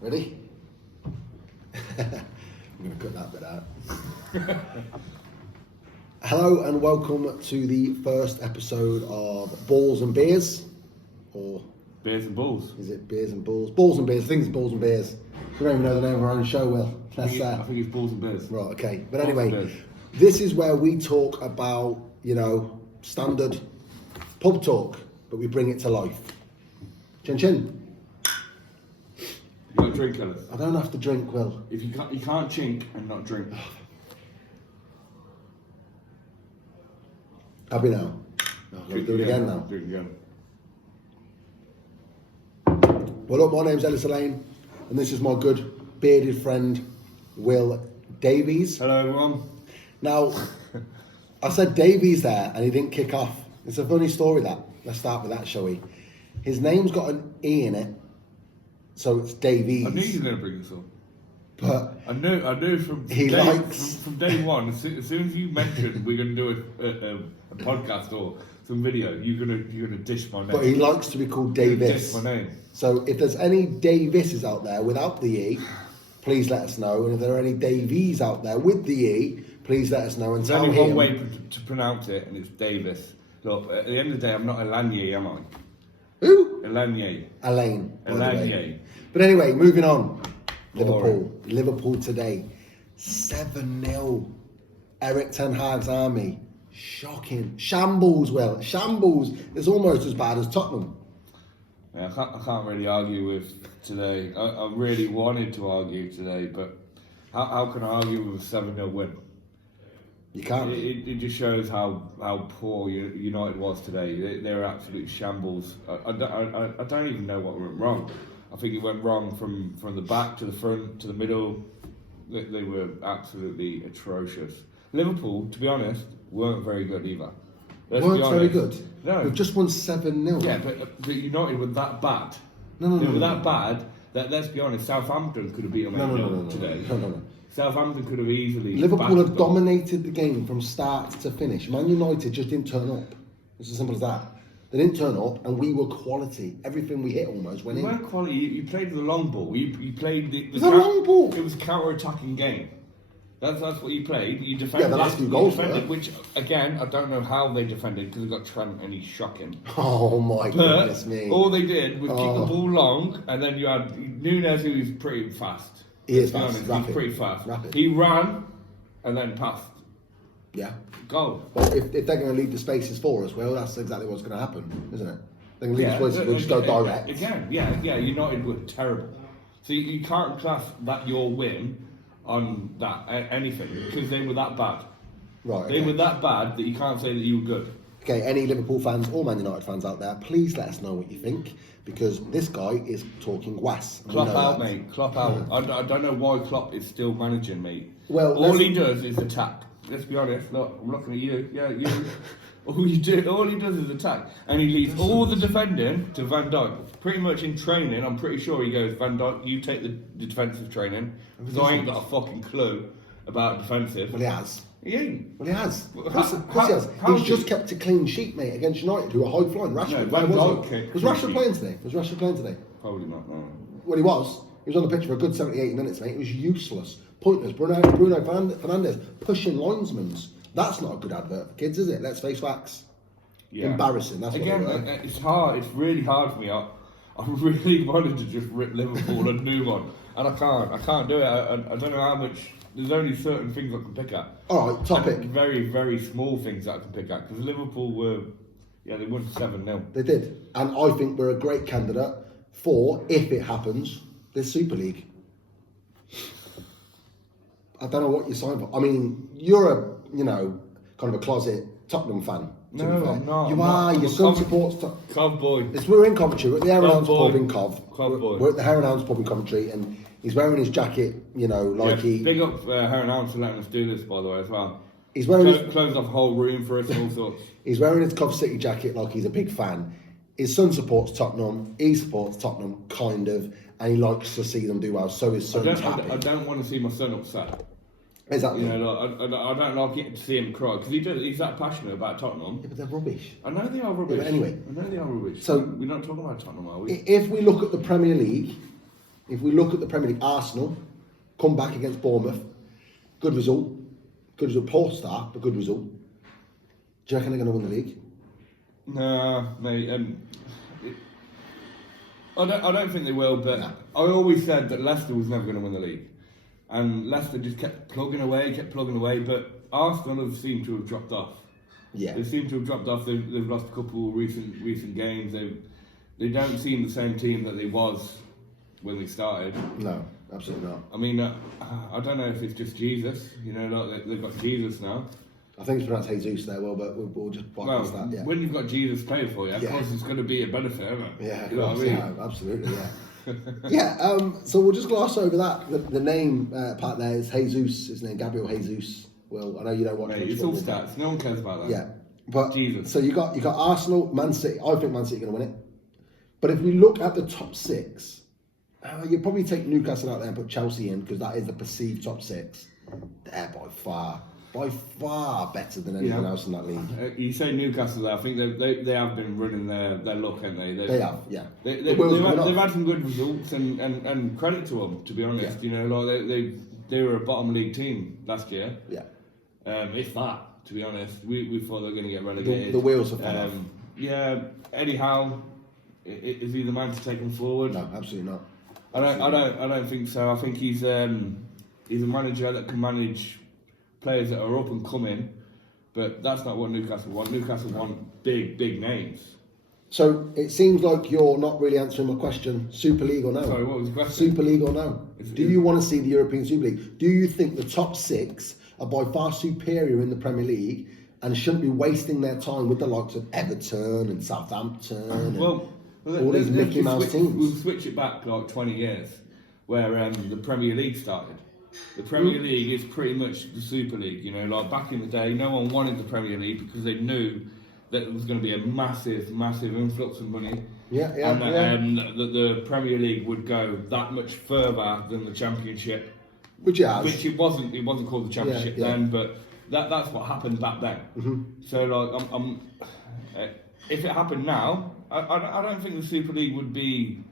Ready? I'm going to cut that bit out. Hello and welcome to the first episode of Balls and Beers. Or Beers and Balls. Is it Beers and Balls? Balls and Beers. I think it's Balls and Beers. We don't even know the name of our own show, Will. I think it's Balls and Beers. Right, okay. But Balls anyway, this is where we talk about, standard pub talk, but we bring it to life. Chin chin. You got to drink, Ellis. I don't have to drink, Will. If you can't chink and not drink. Happy now. No, I'm going to do it again now. Do it again. Well, look, my name's Ellis Elaine, and this is my good bearded friend, Will Davies. Hello, everyone. Now, I said Davies there, and he didn't kick off. It's a funny story, that. Let's start with that, shall we? His name's got an E in it, so it's Davies. I knew you were going to bring this up. But I knew from day one, as soon as you mentioned we're going to do a podcast or some video, you're gonna dish my name. But he likes to be called Davis. Dish my name. So if there's any Davises out there without the E, please let us know. And if there are any Davies out there with the E, please let us know and There's tell only him. one way to pronounce it, and it's Davis. Look, at the end of the day, I'm not Elanier, am I? Who? Elanier. Elaine. Elanier. But anyway, moving on. Boring. Liverpool today. 7-0. Eric Ten Hag's army. Shocking. Shambles, Will. Shambles. It's almost as bad as Tottenham. Yeah, I can't really argue with today. I really wanted to argue today, but how can I argue with a 7-0 win? You can't. It just shows how poor United was today. They were absolute shambles. I don't even know what went wrong. I think it went wrong from the back to the front to the middle. They were absolutely atrocious. Liverpool, to be honest, weren't very good either. Weren't very good? No. We've just won 7-0. Yeah, but United were that bad. They were that bad that, let's be honest, Southampton could have beat them 8-0 today. No. Southampton could have easily... Liverpool have dominated the game from start to finish. Man United just didn't turn up. It's as simple as that. They didn't turn up, and we were quality. Everything we hit almost went in. You weren't quality. You played the long ball. You played the long ball. It was a counter-attacking game. That's what you played. You defended. Yeah, the last few goals were. Which again, I don't know how they defended because they got Trent and he's shocking. Oh my goodness me! All they did was kick the ball long, and then you had Nunes, who was pretty fast. He is fast. He's pretty fast. Rapid. He ran, and then passed. Yeah. Goal. Well, if they're going to leave the spaces for us, well, that's exactly what's going to happen, isn't it? They're going to leave the spaces. We'll just go direct. Again, yeah. United were terrible. So you can't class that your win on that anything because they were that bad. Right. They were that bad that you can't say that you were good. Okay, any Liverpool fans or Man United fans out there, please let us know what you think because this guy is talking was. Klopp out, mate. Klopp out. I don't know why Klopp is still managing, mate. Well, all he does is attack. Let's be honest. Look, I'm looking at you. Yeah, you. All he does is attack, and he leaves all the defending to Van Dijk. Pretty much in training, I'm pretty sure he goes, Van Dijk, you take the defensive training because I ain't got a fucking clue about defensive. Well, he has. He ain't. Well, he has. Of course he has. He's just kept a clean sheet, mate, against United, who are high flying. Rashford. Was Rashford playing today? Probably not. No. Well, he was. He was on the pitch for a good 70, 80 minutes, mate. It was useless. Pointless. Bruno Fernandes pushing linesmans. That's not a good advert for kids, is it? Let's face facts. Yeah. Embarrassing. That's again. What it's hard. It's really hard for me. I really wanted to just rip Liverpool a new one, and I can't. I can't do it. I don't know how much. There's only certain things I can pick at. All right, topic. And very, very small things that I can pick at because Liverpool were, they won 7-0. They did, and I think we're a great candidate for, if it happens, the Super League. I don't know what you signed for. I mean, you're a kind of a closet Tottenham fan. No, I'm not. You are. Your son supports Cov boy. We're in Coventry. We're at the Hare and Hounds pub in Cov. Boy. We're at the Hare and Hounds pub in Coventry, and he's wearing his jacket. Big up Hare and Hounds for letting us do this, by the way, as well. He's wearing closed off a whole room for us and all sorts. He's wearing his Cov City jacket like he's a big fan. His son supports Tottenham. He supports Tottenham, kind of, and he likes to see them do well. So his son's happy. I don't want to see my son upset. Exactly. I don't like getting to see him cry because he's that passionate about Tottenham. Yeah, but they're rubbish. I know they are rubbish. Yeah, but anyway, I know they are rubbish. So we're not talking about Tottenham, are we? If we look at the Premier League, if we look at the Premier League, Arsenal come back against Bournemouth, good result, poor start, but good result. Do you reckon they're going to win the league? No, mate. I don't think they will, but I always said that Leicester was never going to win the league. And Leicester just kept plugging away, but Arsenal have seemed to have dropped off. Yeah. They seem to have dropped off. They've lost a couple of recent games. They don't seem the same team that they was when they started. No, absolutely not. I mean, I don't know if it's just Jesus. You know, like they've got Jesus now. I think it's pronounced Jesus there, well, but we'll just bypass that. Yeah. When you've got Jesus playing for you, of course it's going to be a benefit, isn't it? Yeah, you know what I mean? Yeah, absolutely, yeah. Yeah, so we'll just gloss over that. The name part there is Jesus, his name, Gabriel Jesus. Well, I know you don't watch Mate, it's all stats. No one cares about that. Yeah, but Jesus. So you got Arsenal, Man City. I think Man City are going to win it. But if we look at the top six, you'd probably take Newcastle out there and put Chelsea in because that is the perceived top six. They're by far better than anyone else in that league. You say Newcastle there, I think they have been running their luck, haven't they? They have, yeah. They've had some good results and credit to them, to be honest. Yeah. You know, like they were a bottom league team last year. Yeah. If that, to be honest, we thought they were going to get relegated. The wheels have fallen off. Yeah, Eddie Howe, is he the man to take them forward? No, absolutely not. I don't think so. I think he's a manager that can manage players that are up and coming, but that's not what Newcastle want. Newcastle want big names. So it seems like you're not really answering my question. Super League or no? Sorry, what was the question? Super League or no? Do you want to see the European Super League? Do you think the top six are by far superior in the Premier League and shouldn't be wasting their time with the likes of Everton and Southampton and all these Mickey Mouse teams? We'll switch it back like 20 years, where the Premier League started. The Premier League is pretty much the Super League, you know, like back in the day, no one wanted the Premier League because they knew that there was going to be a massive influx of money. And the Premier League would go that much further than the Championship. Which it wasn't called the Championship then, but that's what happened back then. Mm-hmm. So like, if it happened now, I don't think the Super League would be.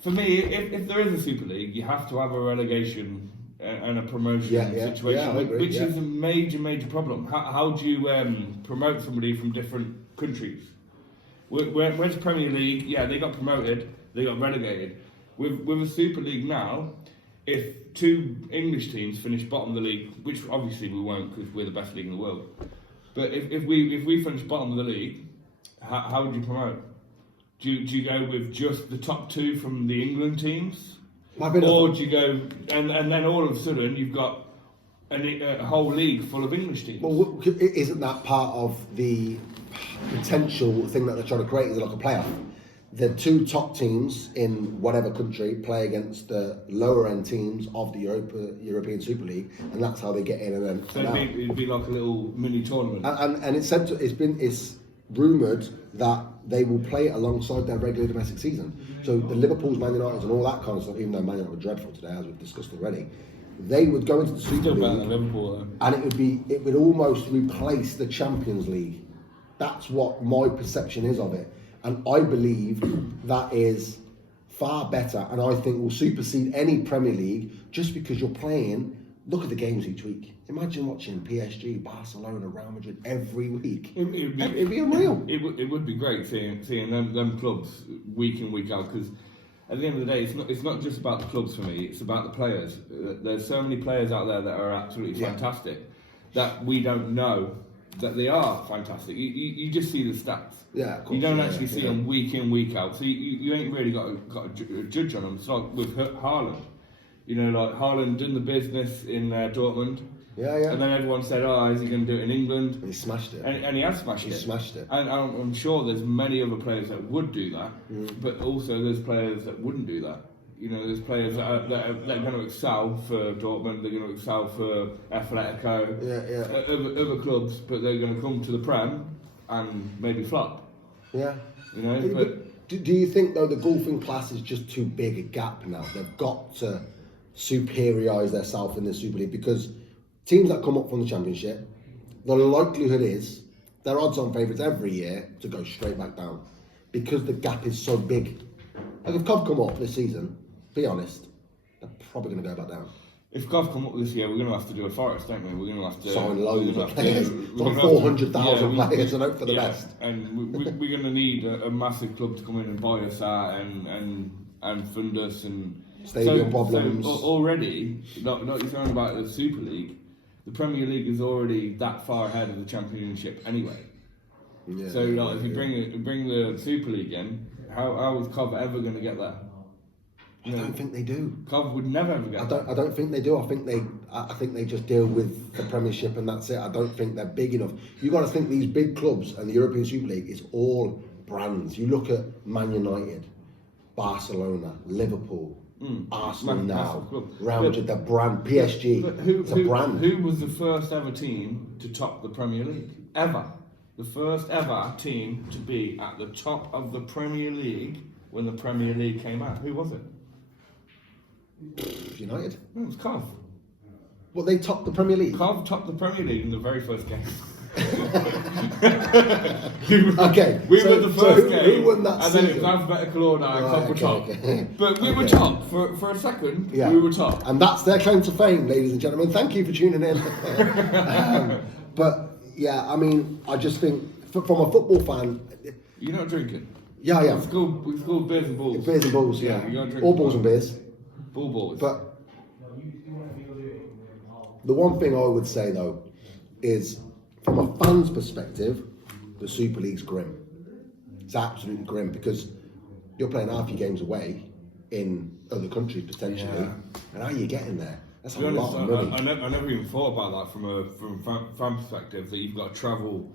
For me, if there is a Super League, you have to have a relegation and a promotion situation, which is a major problem. How do you promote somebody from different countries? Where's the Premier League? Yeah, they got promoted, they got relegated. With a Super League now, if two English teams finish bottom of the league, which obviously we won't because we're the best league in the world, but if we finish bottom of the league, how would you promote? Do you go with just the top two from the England teams? Or do you go, and then all of a sudden you've got a whole league full of English teams? Well, isn't that part of the potential thing that they're trying to create? Is it like a playoff? The two top teams in whatever country play against the lower end teams of the European Super League, and that's how they get in. And then so it'd be like a little mini tournament. And it's rumoured that they will play it alongside their regular domestic season. So the Liverpool's, Man United and all that kind of stuff, even though Man United were dreadful today, as we've discussed already, they would go into the Super League, better than Liverpool, though. And it would almost replace the Champions League. That's what my perception is of it. And I believe that is far better, and I think will supersede any Premier League just because you're playing. Look at the games each week. Imagine watching PSG, Barcelona, Real Madrid every week. It'd be unreal. It would be great seeing them clubs week in, week out, because at the end of the day, it's not just about the clubs for me, it's about the players. There's so many players out there that are absolutely fantastic that we don't know that they are fantastic. You just see the stats. Yeah, of course, you don't actually see them week in, week out. So you ain't really got a judge on them. It's like with Haaland. You know, like Haaland done the business in Dortmund. Yeah. And then everyone said, "Oh, is he going to do it in England?" And he smashed it. And he has smashed it. He smashed it. And I'm sure there's many other players that would do that, but also there's players that wouldn't do that. You know, there's players that are going to excel for Dortmund. They're going to excel for Atletico. Other clubs, but they're going to come to the Prem and maybe flop. Yeah. You know, but do you think though the golfing class is just too big a gap now? They've got to superiorise themselves in the Super League, because teams that come up from the Championship, the likelihood is they're odds-on favourites every year to go straight back down because the gap is so big. Like if Cov come up this season, be honest, they're probably going to go back down. If Gov come up this year, we're going to have to do a Forest, don't we? We're going to have to sign loads of players, we're like gonna have 400,000 players, and hope for the best. And we're going to need a massive club to come in and buy us out and fund us and stadium problems. So already, not you're talking about the Super League, the Premier League is already that far ahead of the Championship anyway. Yeah, so if you bring the Super League in, how is Cov ever going to get there? I don't think they do. Cov would never ever get there. I don't think they do. I think they just deal with the Premiership and that's it. I don't think they're big enough. You got to think these big clubs and the European Super League is all brands. You look at Man United, Barcelona, Liverpool, Arsenal now, Real Madrid, the brand, PSG. It's a brand. Who was the first ever team to top the Premier League ever? The first ever team to be at the top of the Premier League when the Premier League came out. Who was it? United. No, it was Cov. Well, they topped the Premier League. Cov topped the Premier League in the very first game. Okay, we were the first game. Who won that and season? then it was alphabetical order and Cov were top. Okay. But we were top for a second. Yeah. We were top. And that's their claim to fame, ladies and gentlemen. Thank you for tuning in. But yeah, I mean, I just think from a football fan. You're not drinking. Yeah, I am. It's called beers and balls. Beers and balls, yeah. You gotta drink All balls and beers. Ball balls. But the one thing I would say though is, from a fan's perspective, the Super League's grim. It's absolutely grim because you're playing half your games away in other countries potentially, and how are you getting there? That's a lot of money. I never even thought about that from a fan perspective, that you've got to travel.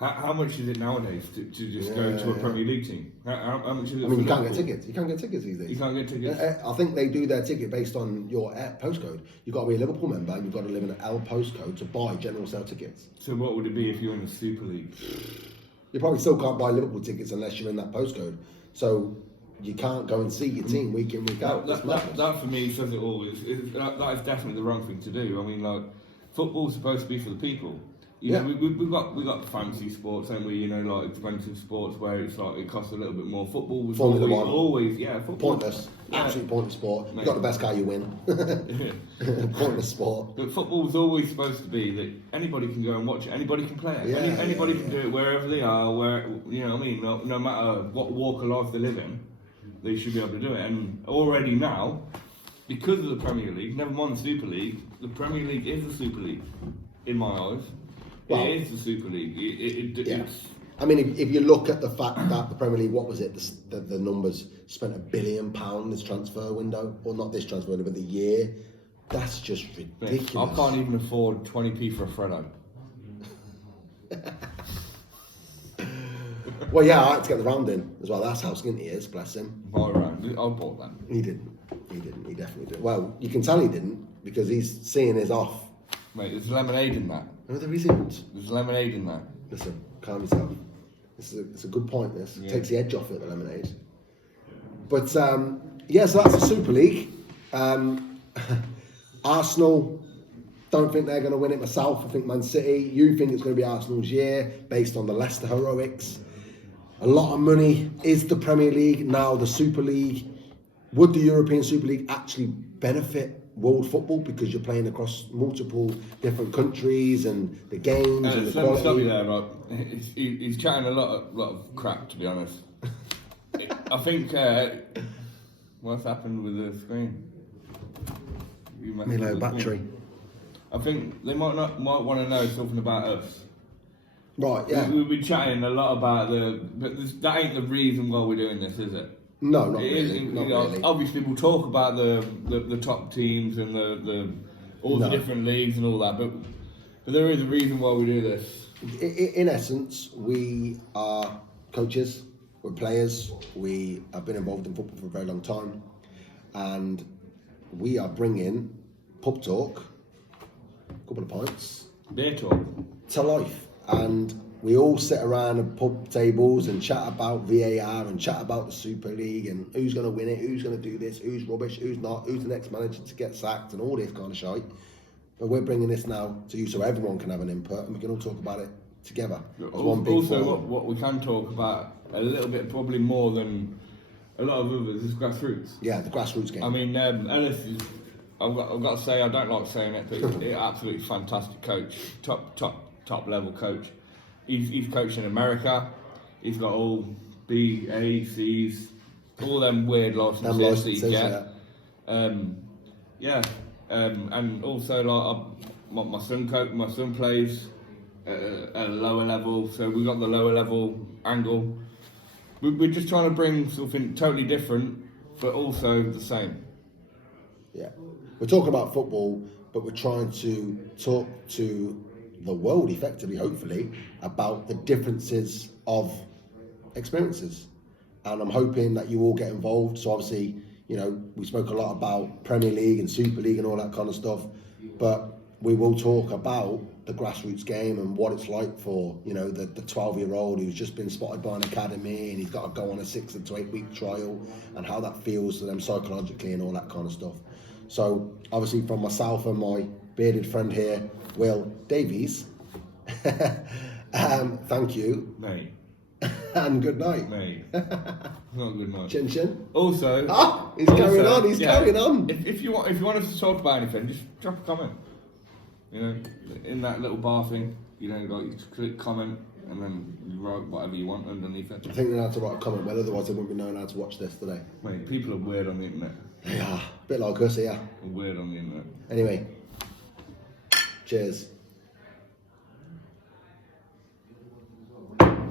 How much is it nowadays to just go to a Premier League team? How much is it? I mean, you can't get tickets. You can't get tickets these days. You can't get tickets. I think they do their ticket based on your postcode. You've got to be a Liverpool member and you've got to live in an L postcode to buy general sale tickets. So what would it be if you're in the Super League? You probably still can't buy Liverpool tickets unless you're in that postcode. So you can't go and see your team week in, week out. That for me says it all. That is definitely the wrong thing to do. I mean, like, football's supposed to be for the people. You know, we've got fancy sports, and we, like expensive sports where it's like it costs a little bit more. Football was always football. Pointless, absolutely pointless sport. You got the best guy, you win. Pointless sport. But football was always supposed to be that anybody can go and watch it, anybody can play it, anybody can do it wherever they are, where what I mean. No matter what walk of life they live in, they should be able to do it. And already now, because of the Premier League, never mind the Super League, the Premier League is the Super League in my eyes. Well, it is the Super League. It's, I mean, if you look at the fact that the Premier League, what was it? The numbers spent £1 billion this transfer window, or not this transfer window, but the year. That's just ridiculous. I can't even afford 20p for a Freddo. Well, yeah, I had to get the round in as well. That's how skint he is, bless him. My round. I bought that. He didn't. He definitely didn't. Well, you can tell he didn't because he's seeing his off. Mate, there's lemonade in that. No, there isn't. There's lemonade in that. Listen, calm yourself. It's a good point, this. Yeah. Takes the edge off it, the lemonade. But, so that's the Super League. Arsenal, don't think they're going to win it myself. I think Man City. You think it's going to be Arsenal's year, based on the Leicester heroics. A lot of money. Is the Premier League now the Super League? Would the European Super League actually benefit world football because you're playing across multiple different countries and the games and the quality? Stop you there, Rob. He's chatting a lot of crap, to be honest. I think what's happened with the screen? Low battery. I think they might want to know something about us. Right, yeah. We've been chatting a lot about but that ain't the reason why we're doing this, is it? No, not really. Really. Obviously, we'll talk about the top teams and the different leagues and all that, but there is a reason why we do this. In essence, we are coaches, we're players, we have been involved in football for a very long time, and we are bringing pub talk, a couple of pints, beer talk, to life. And we all sit around at pub tables and chat about VAR and chat about the Super League and who's going to win it, who's going to do this, who's rubbish, who's not, who's the next manager to get sacked and all this kind of shite. But we're bringing this now to you so everyone can have an input and we can all talk about it together as one big Also, forum. what we can talk about a little bit, probably more than a lot of others is grassroots. Yeah, the grassroots game. I mean, Ellis is. I've got to say, I don't like saying it, but he's an absolutely fantastic coach, top level coach. He's coached in America. He's got all B, A, C's, all them weird licenses that you get. And also like my son plays at a lower level, so we got the lower level angle. We're just trying to bring something totally different, but also the same. Yeah, we're talking about football, but we're trying to talk to the world effectively, hopefully, about the differences of experiences. And I'm hoping that you all get involved. So obviously, you know, we spoke a lot about Premier League and Super League and all that kind of stuff, but we will talk about the grassroots game and what it's like for, you know, the 12-year-old who's just been spotted by an academy and he's got to go on a 6 to 8 week trial, and how that feels to them psychologically and all that kind of stuff. So obviously from myself and my bearded friend here, Will Davies, thank you. Mate. And good night. Mate. Not good night. Chin chin. Also, he's carrying on. He's carrying on. If you want us to talk about anything, just drop a comment. You know, in that little bar thing, you know, like you just click comment and then you write whatever you want underneath it. I think they're allowed to write a comment, well, otherwise they wouldn't be knowing how to watch this today. Mate, people are weird on the internet. They are. A bit like us here. Weird on the internet. Anyway, cheers.